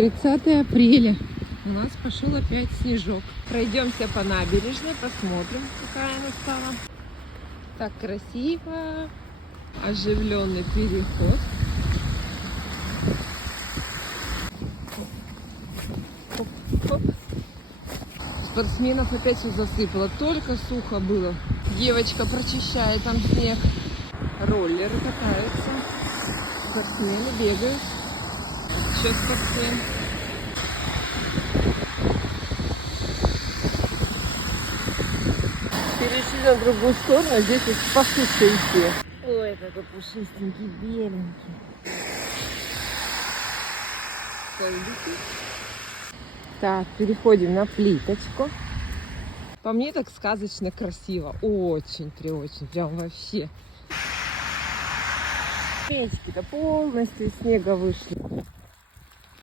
30 апреля. У нас пошел опять снежок. Пройдемся по набережной, посмотрим, какая она стала. Так красиво. Оживленный переход. Хоп-хоп. Спортсменов опять все засыпало. Только сухо было. Девочка прочищает там снег. Роллеры катаются. Спортсмены бегают. Еще спортсмен. Перешли на другую сторону. Здесь вот пасутся и все. Ой, какой пушистенький, беленький. Голубики. Так, переходим на плиточку. По мне так сказочно красиво. Очень-очень, прям вообще. Печки-то полностью из снега вышли.